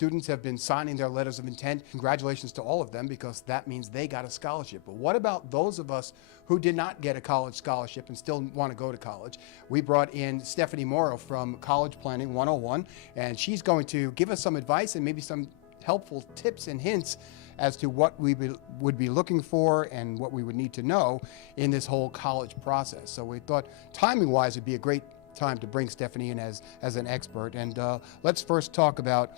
Students have been signing their letters of intent. Congratulations to all of them, because that means they got a scholarship. But what about those of us who did not get a college scholarship and still want to go to college? We brought in Stephanie Morrow from College Planning 101, and she's going to give us some advice and maybe some helpful tips and hints as to what we would be looking for and what we would need to know in this whole college process. So we thought, timing-wise, it'd be a great time to bring Stephanie in as an expert. And let's first talk about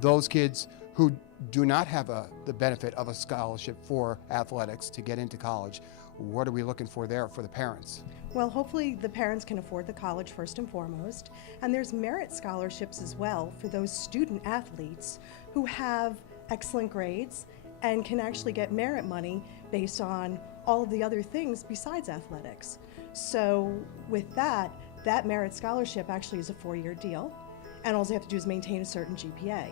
those kids who do not have the benefit of a scholarship for athletics to get into college. What are we looking for there for the parents? Well, hopefully the parents can afford the college first and foremost. And there's merit scholarships as well for those student athletes who have excellent grades and can actually get merit money based on all of the other things besides athletics. So with that merit scholarship actually is a 4-year deal, and all they have to do is maintain a certain GPA.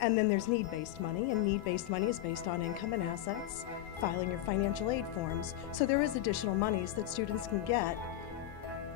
And then there's need-based money, and need-based money is based on income and assets, filing your financial aid forms. So there is additional monies that students can get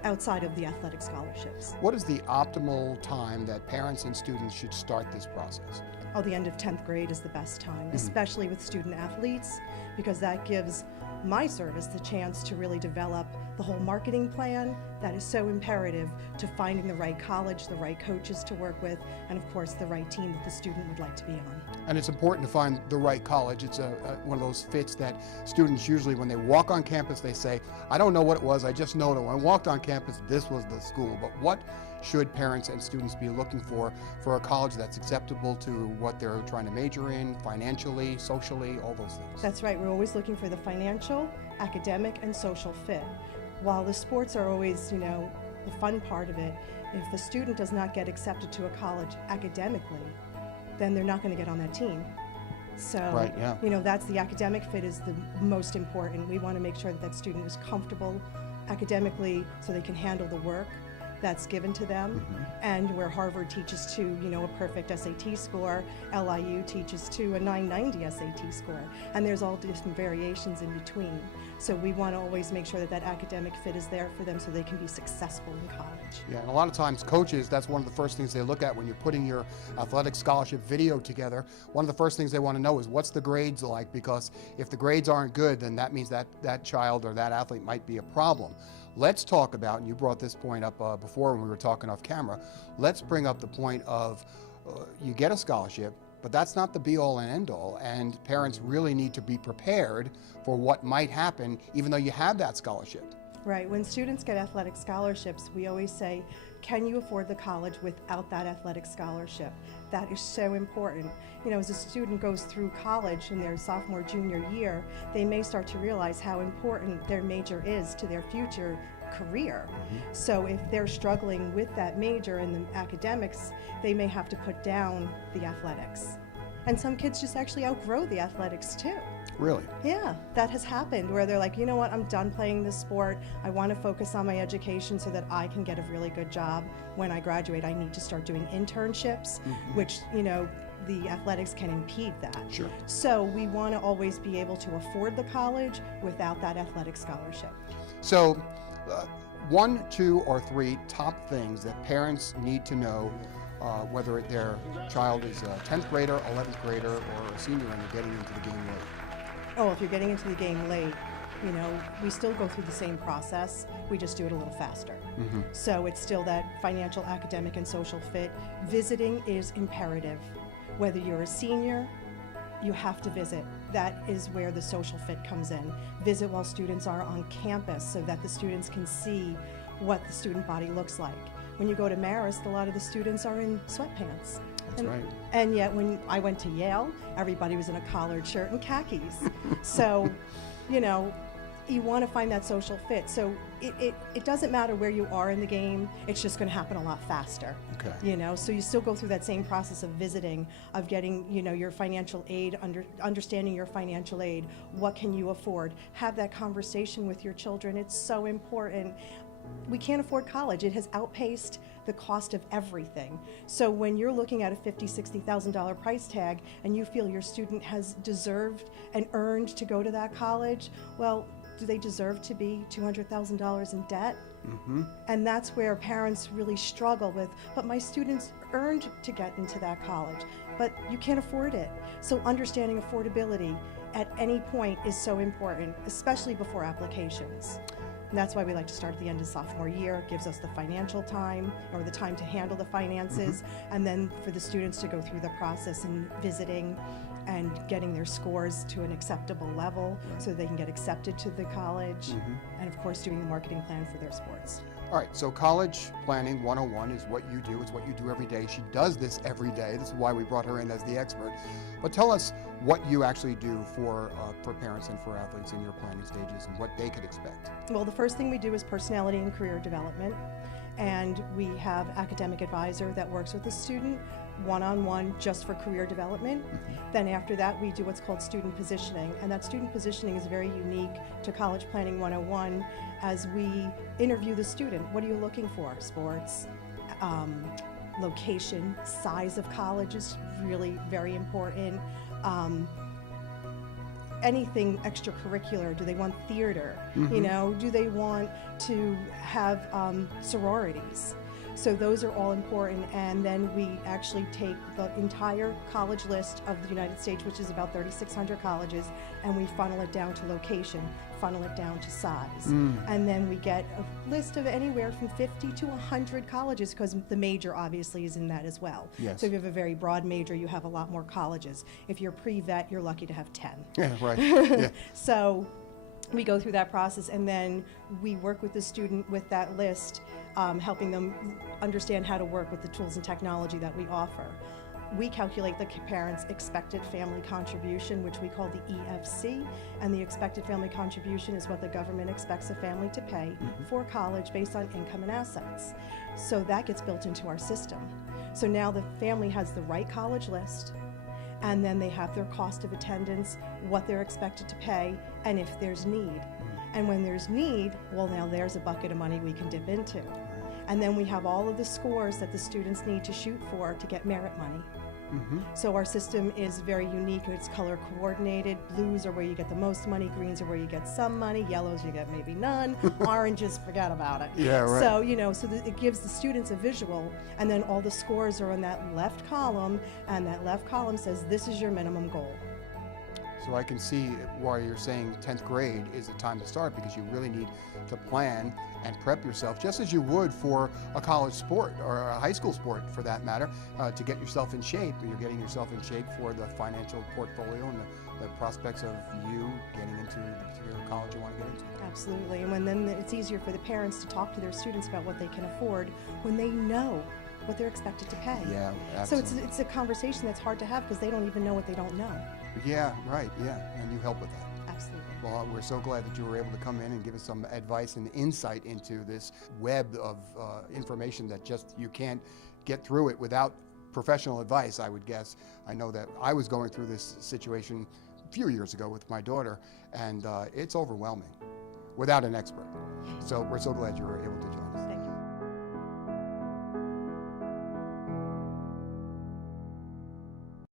outside of the athletic scholarships. What is the optimal time that parents and students should start this process? Oh, the end of 10th grade is the best time, especially with student athletes, because that gives my service the chance to really develop the whole marketing plan that is so imperative to finding the right college, the right coaches to work with, and of course the right team that the student would like to be on. And it's important to find the right college. It's one of those fits that students usually, when they walk on campus, they say, I don't know what it was, I just know that when I walked on campus, this was the school. But what should parents and students be looking for a college that's acceptable to what they're trying to major in, financially, socially, all those things? That's right. We're always looking for the financial, academic, and social fit. While the sports are always, the fun part of it, if the student does not get accepted to a college academically, then they're not going to get on that team. So, right, yeah. That's the academic fit is the most important. We want to make sure that that student is comfortable academically so they can handle the work that's given to them. And where Harvard teaches to, a perfect SAT score, LIU teaches to a 990 SAT score. And there's all different variations in between. So we want to always make sure that that academic fit is there for them so they can be successful in college. Yeah, and a lot of times coaches, that's one of the first things they look at when you're putting your athletic scholarship video together. One of the first things they want to know is what's the grades like, because if the grades aren't good, then that means that child or that athlete might be a problem. Let's talk about, and you brought this point up before when we were talking off camera, let's bring up the point of you get a scholarship, but that's not the be-all and end-all, and parents really need to be prepared for what might happen even though you have that scholarship. Right. When students get athletic scholarships, we always say, can you afford the college without that athletic scholarship? That is so important. As a student goes through college in their sophomore, junior year, they may start to realize how important their major is to their future career. So if they're struggling with that major in the academics, they may have to put down the athletics. And some kids just actually outgrow the athletics too. Really? Yeah, that has happened where they're like, you know what, I'm done playing this sport. I want to focus on my education so that I can get a really good job when I graduate. I need to start doing internships, which, the athletics can impede that. Sure. So we want to always be able to afford the college without that athletic scholarship. So 1, 2, or 3 top things that parents need to know whether their child is a 10th grader, 11th grader, or a senior and they're getting into the game late. Oh, if you're getting into the game late, we still go through the same process. We just do it a little faster. So it's still that financial, academic, and social fit. Visiting is imperative. Whether you're a senior, you have to visit. That is where the social fit comes in. Visit while students are on campus so that the students can see what the student body looks like. When you go to Marist, a lot of the students are in sweatpants. That's right. And yet when I went to Yale, everybody was in a collared shirt and khakis. So, you want to find that social fit. So it doesn't matter where you are in the game, it's just going to happen a lot faster. Okay. So you still go through that same process of visiting, of getting, your financial aid, understanding your financial aid, what can you afford? Have that conversation with your children. It's so important. We can't afford college. It has outpaced the cost of everything. So when you're looking at a $50,000, $60,000 price tag and you feel your student has deserved and earned to go to that college, well, do they deserve to be $200,000 in debt? And that's where parents really struggle with, but my students earned to get into that college, but you can't afford it. So understanding affordability at any point is so important, especially before applications. And that's why we like to start at the end of sophomore year. It gives us the financial time, or the time to handle the finances, and then for the students to go through the process and visiting and getting their scores to an acceptable level so they can get accepted to the college, and of course doing the marketing plan for their sports. All right, so college planning 101 is what you do. It's what you do every day. She does this every day. This is why we brought her in as the expert. But tell us what you actually do for parents and for athletes in your planning stages and what they could expect. Well, the first thing we do is personality and career development. And we have academic advisor that works with the student one-on-one just for career development. Then after that, we do what's called student positioning. And that student positioning is very unique to College Planning 101 as we interview the student. What are you looking for? Sports, location, size of college is really very important. Anything extracurricular. Do they want theater? You know, do they want to have sororities? So those are all important, and then we actually take the entire college list of the United States, which is about 3,600 colleges, and we funnel it down to location, funnel it down to size. And then we get a list of anywhere from 50 to 100 colleges, because the major obviously is in that as well. Yes. So if you have a very broad major, you have a lot more colleges. If you're pre-vet, you're lucky to have 10. Yeah, right. Yeah. So we go through that process, and then we work with the student with that list, helping them understand how to work with the tools and technology that we offer. We calculate the parents' expected family contribution, which we call the EFC, and the expected family contribution is what the government expects a family to pay for college based on income and assets. So that gets built into our system. So now the family has the right college list, and then they have their cost of attendance, what they're expected to pay, and if there's need. And when there's need, well, now there's a bucket of money we can dip into. And then we have all of the scores that the students need to shoot for to get merit money. So our system is very unique. It's color coordinated. Blues are where you get the most money. Greens are where you get some money. Yellows you get maybe none. Oranges, forget about it. Yeah, right. So, you know, so it gives the students a visual, and then all the scores are in that left column, and that left column says this is your minimum goal. So I can see why you're saying 10th grade is the time to start, because you really need to plan and prep yourself just as you would for a college sport or a high school sport for that matter, to get yourself in shape. You're getting yourself in shape for the financial portfolio and the prospects of you getting into the particular college you want to get into. Absolutely. And then it's easier for the parents to talk to their students about what they can afford when they know what they're expected to pay. Yeah, absolutely. So it's a conversation that's hard to have because they don't even know what they don't know. Yeah, right, yeah, and you help with that. Absolutely. Well, we're so glad that you were able to come in and give us some advice and insight into this web of information that just you can't get through it without professional advice, I would guess. I know that I was going through this situation a few years ago with my daughter, and it's overwhelming without an expert. So we're so glad you were able to